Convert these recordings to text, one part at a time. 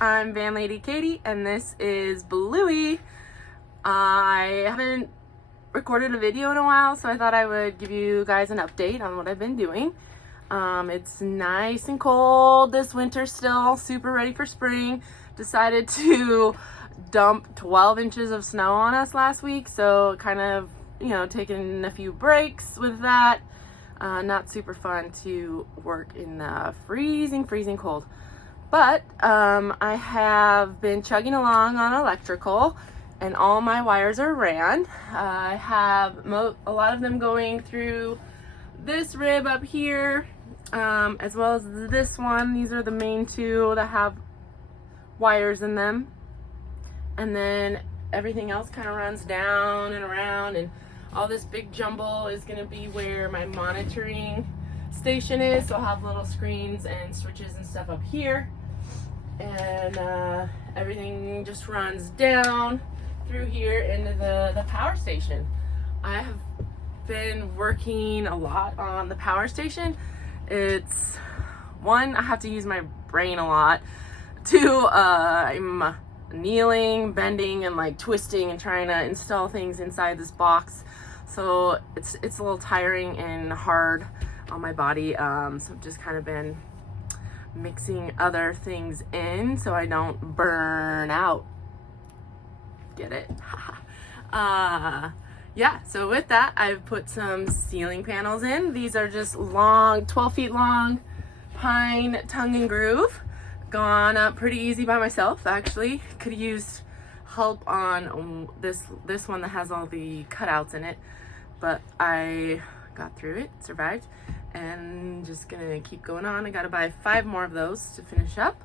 I'm Van Lady Katie, and this is Bluey. I haven't recorded a video in a while, so I thought I would give you guys an update on what I've been doing. It's nice and cold this winter still, super ready for spring. Decided to dump 12 inches of snow on us last week, so kind of, taking a few breaks with that. Not super fun to work in the freezing cold. But I have been chugging along on electrical, and all my wires are ran. I have a lot of them going through this rib up here, as well as this one. These are the main two that have wires in them. And then everything else kind of runs down and around, and all this big jumble is going to be where my monitoring station is. So I'll have little screens and switches and stuff up here. And everything just runs down through here into the power station. I have been working a lot on the power station. It's one, I have to use my brain a lot. Two, I'm kneeling, bending, and like twisting and trying to install things inside this box. So it's a little tiring and hard on my body. So I've just kind of been mixing other things in so I don't burn out. Get it? Yeah, so with that, I've put some ceiling panels in. These are just long, 12 feet long pine tongue and groove. Gone up pretty easy by myself, actually. Could have used help on this one that has all the cutouts in it, but I got through it, survived, and just gonna keep going on. I gotta buy 5 more of those to finish up.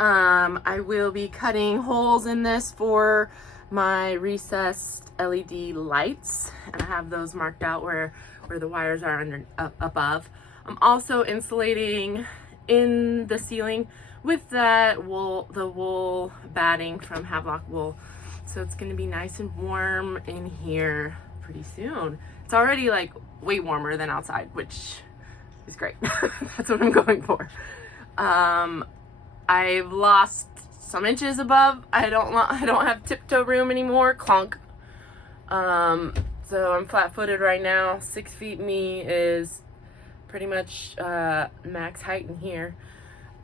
I will be cutting holes in this for my recessed LED lights, and I have those marked out where the wires are above. I'm also insulating in the ceiling with that wool, the wool batting from Havelock Wool, so it's gonna be nice and warm in here pretty soon. It's already like way warmer than outside, which is great. That's what I'm going for. I've lost some inches above. I don't have tiptoe room anymore. Clunk. So I'm flat-footed right now. 6 feet me is pretty much max height in here.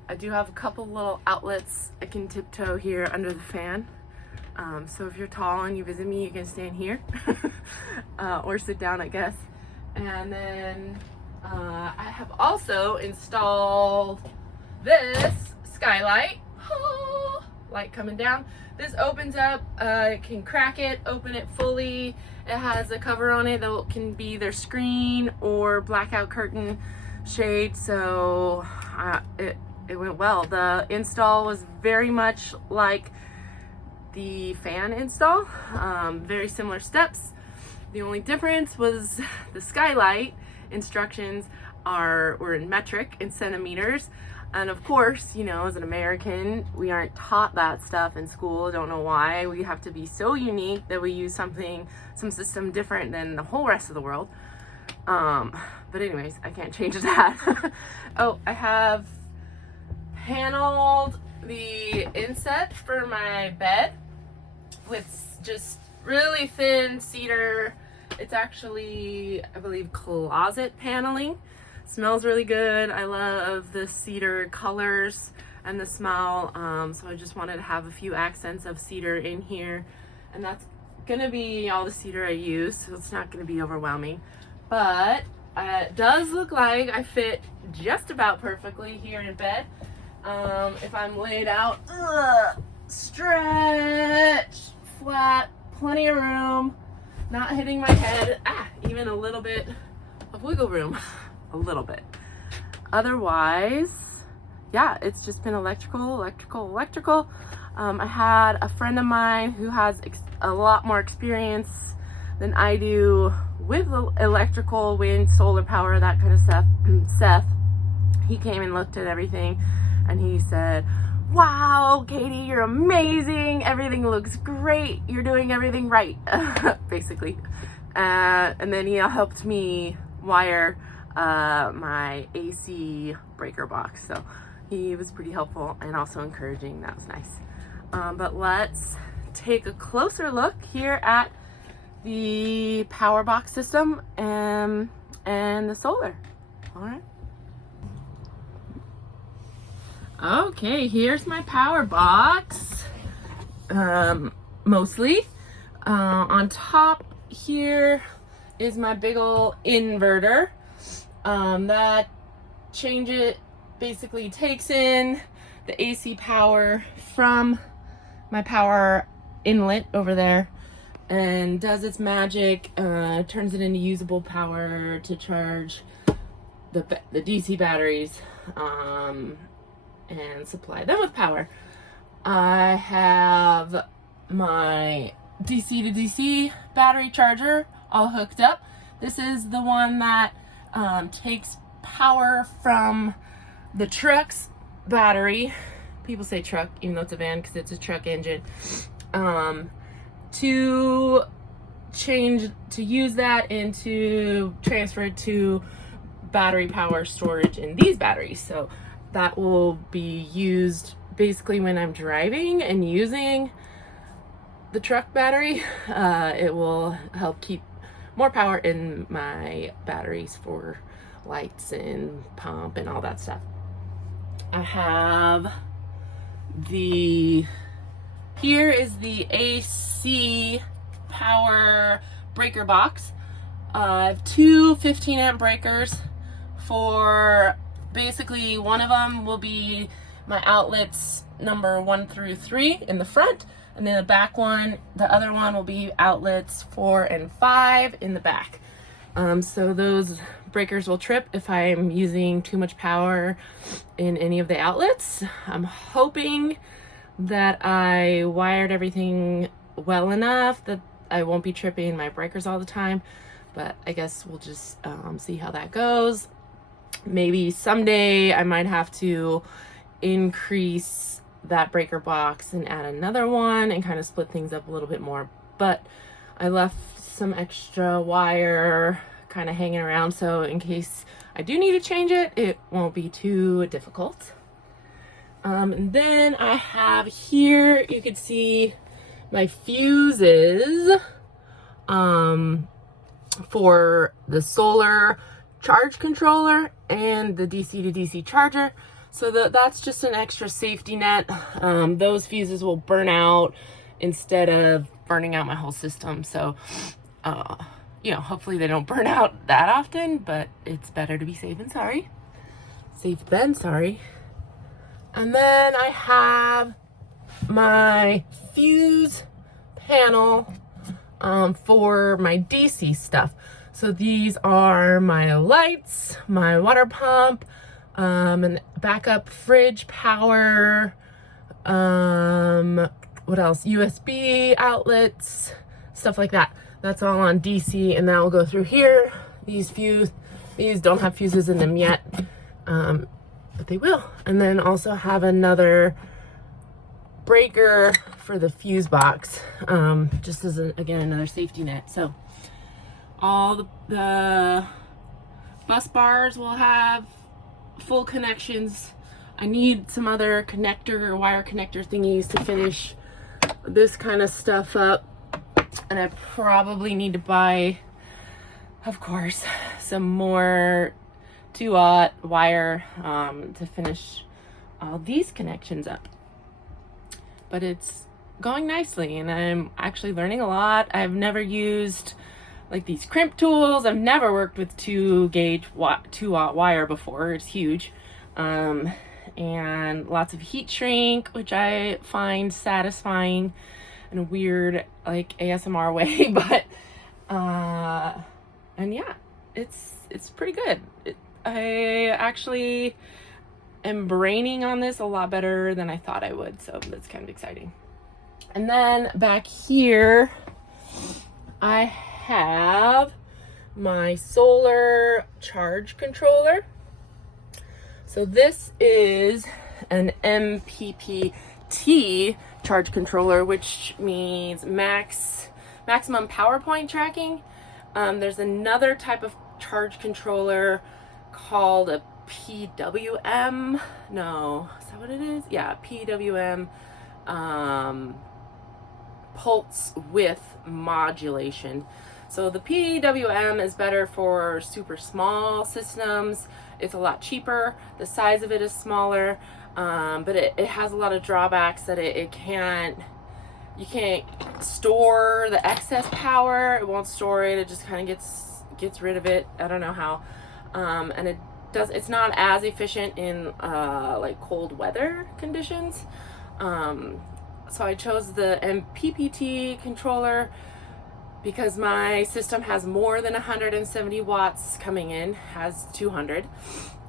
I do have a couple little outlets I can tiptoe here under the fan. So if you're tall and you visit me, you can stand here or sit down, I guess. And then I have also installed this skylight. Light coming down. This opens up, you can crack it, open it fully. It has a cover on it that can be either screen or blackout curtain shade, so it went well. The install was very much like the fan install, very similar steps. The only difference was the skylight instructions were in metric and centimeters. And of course, as an American, we aren't taught that stuff in school. Don't know why. We have to be so unique that we use some system different than the whole rest of the world. But anyways, I can't change that. Oh, I have paneled the inset for my bed with just really thin cedar. It's actually, I believe, closet paneling. Smells really good. I love the cedar colors and the smell. So I just wanted to have a few accents of cedar in here, and that's gonna be all the cedar I use, so it's not gonna be overwhelming. But it does look like I fit just about perfectly here in bed. If I'm laid out, stretch, flat, plenty of room, not hitting my head, even a little bit of wiggle room. A little bit. Otherwise, yeah, it's just been electrical. I had a friend of mine who has a lot more experience than I do with electrical, wind, solar power, that kind of stuff. Seth, he came and looked at everything, and he said, "Wow, Katie, you're amazing. Everything looks great. You're doing everything right," basically. And then he helped me wire my AC breaker box. So He was pretty helpful and also encouraging. That was nice. But let's take a closer look here at the power box system and the solar. All right. Okay, here's my power box. Mostly. On top here is my big ol' inverter. That basically takes in the AC power from my power inlet over there and does its magic, turns it into usable power to charge the DC batteries and supply them with power. I have my DC to DC battery charger all hooked up. This is the one that takes power from the truck's battery. People say truck, even though it's a van because it's a truck engine. To use that and to transfer it to battery power storage in these batteries. So that will be used basically when I'm driving and using the truck battery. It will help keep more power in my batteries for lights and pump and all that stuff. I have here is the AC power breaker box. I have two 15 amp breakers for basically one of them will be my outlets number 1 through 3 in the front, and then the other one will be outlets 4 and 5 in the back. So those breakers will trip if I'm using too much power in any of the outlets. I'm hoping that I wired everything well enough that I won't be tripping my breakers all the time, but I guess we'll just see how that goes. Maybe someday I might have to increase that breaker box and add another one and kind of split things up a little bit more, but I left some extra wire kind of hanging around, so in case I do need to change it, it won't be too difficult. And then I have here, you could see my fuses for the solar charge controller and the DC to DC charger. So that's just an extra safety net. Those fuses will burn out instead of burning out my whole system. So, you know, hopefully they don't burn out that often, but it's better to be safe than sorry. Safe than sorry. And then I have my fuse panel for my DC stuff. So these are my lights, my water pump, and backup fridge power, what else? USB outlets, stuff like that. That's all on DC, and that will go through here. These don't have fuses in them yet, but they will. And then also have another breaker for the fuse box, just as again another safety net. So all the bus bars will have full connections. I need some other wire connector thingies to finish this kind of stuff up, and I probably need to buy, of course, some more 2-aught wire to finish all these connections up. But it's going nicely, and I'm actually learning a lot. I've never used like these crimp tools. I've never worked with 2-aught wire before. It's huge. And lots of heat shrink, which I find satisfying in a weird like ASMR way, but and yeah, it's pretty good. I actually am braining on this a lot better than I thought I would, so that's kind of exciting. And then back here I have my solar charge controller. So this is an MPPT charge controller, which means maximum power point tracking. There's another type of charge controller called a PWM. No, is that what it is? Yeah, PWM pulse width modulation. So the PWM is better for super small systems. It's a lot cheaper. The size of it is smaller, but it has a lot of drawbacks that you can't store the excess power. It won't store it. It just kind of gets rid of it. I don't know how. And it's not as efficient in like cold weather conditions. So I chose the MPPT controller because my system has more than 170 watts coming in, has 200,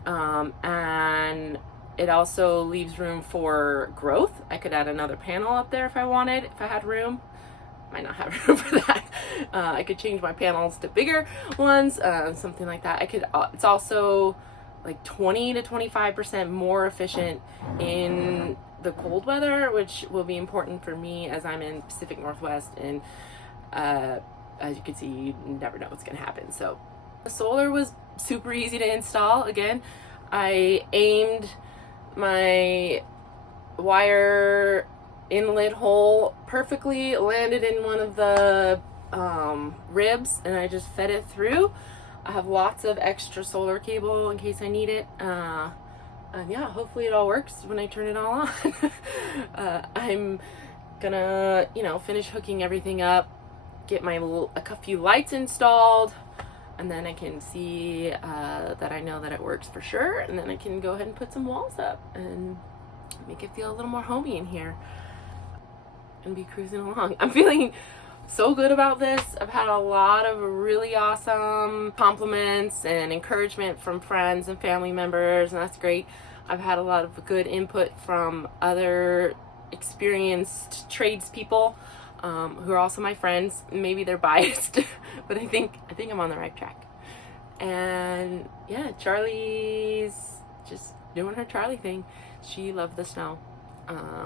and it also leaves room for growth. I could add another panel up there if I wanted, if I had room. Might not have room for that. I could change my panels to bigger ones, something like that. It's also like 20 to 25% more efficient in the cold weather, which will be important for me as I'm in Pacific Northwest, and as you can see, you never know what's gonna happen. So the solar was super easy to install. Again, I aimed my wire inlet hole perfectly, landed in one of the ribs, and I just fed it through. I have lots of extra solar cable in case I need it. And yeah, hopefully it all works when I turn it all on. I'm gonna, finish hooking everything up, get a few lights installed, and then I can see that I know that it works for sure, and then I can go ahead and put some walls up and make it feel a little more homey in here and be cruising along. I'm feeling so good about this. I've had a lot of really awesome compliments and encouragement from friends and family members, and that's great. I've had a lot of good input from other experienced tradespeople who are also my friends. Maybe they're biased, but I think I'm on the right track. And yeah, Charlie's just doing her Charlie thing. She loved the snow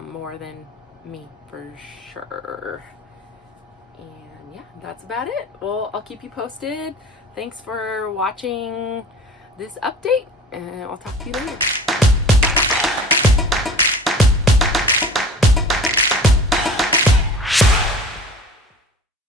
more than me for sure. And yeah, that's about it. Well, I'll keep you posted. Thanks for watching this update, and I'll talk to you later.